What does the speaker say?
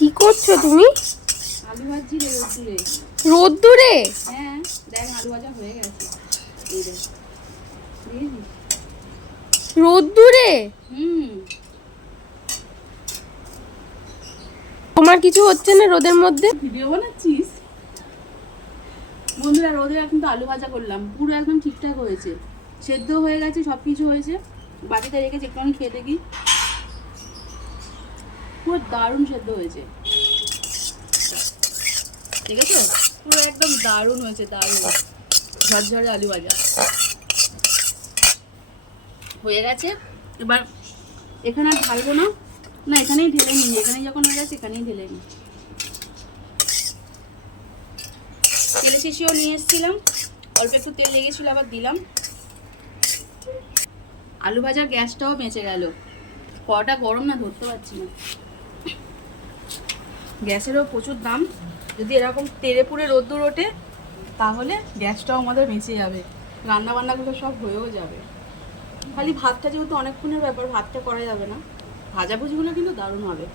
কি করছ তুমি? আলু ভাজছি রে রোদ্দুরে রোদ্দুরে? হ্যাঁ দেখ আলু ভাজা হয়ে গেছে। এই দেখ রোদ্দুরে? হুম। তোমার কিছু হচ্ছে না রোদের মধ্যে? ভিডিও বানাচ্ছিস? বন্ধুরা রোদে এখন তো আলু ভাজা করলাম। পুরো একদম ঠিকঠাক হয়েছে। সেদ্ধ হয়ে গেছে সব কিছু হয়েছে। বাটিতে রেখেছি একটুখানি খেয়ে দেখি। পুরো দারুণ সেদ্ধ হয়েছে। ঠিক আছে? পুরো একদম দারুণ হয়েছে, দারুণ। ঝরঝরে আলু ভাজা। হয়ে গেছে। এবার এখানে আর ঢালবো না। না, এখানেই ঢেলে নিই। এখানেই যখন হয়ে গেছে এখানেই ঢেলে নিই। তেলে শিশিও নিয়ে এসেছিলাম। অল্প একটু তেল লেগেছিল, আবার দিলাম। আলু ভাজার গ্যাসটাও বেঁচে গেল। কটা গরম না, ধরতে পারছি না। গ্যাসেরও প্রচুর দাম। যদি এরকম তেলে পুড়ে রোদ্দুর ওঠে, তাহলে গ্যাসটাও আমাদের বেঁচে যাবে। রান্না বান্নাগুলো সব হয়েও যাবে। খালি ভাতটা যেহেতু অনেকক্ষণের ব্যাপার, ভাতটা করা যাবে না। ভাজাভুজিগুলো কিন্তু দারুণ হবে।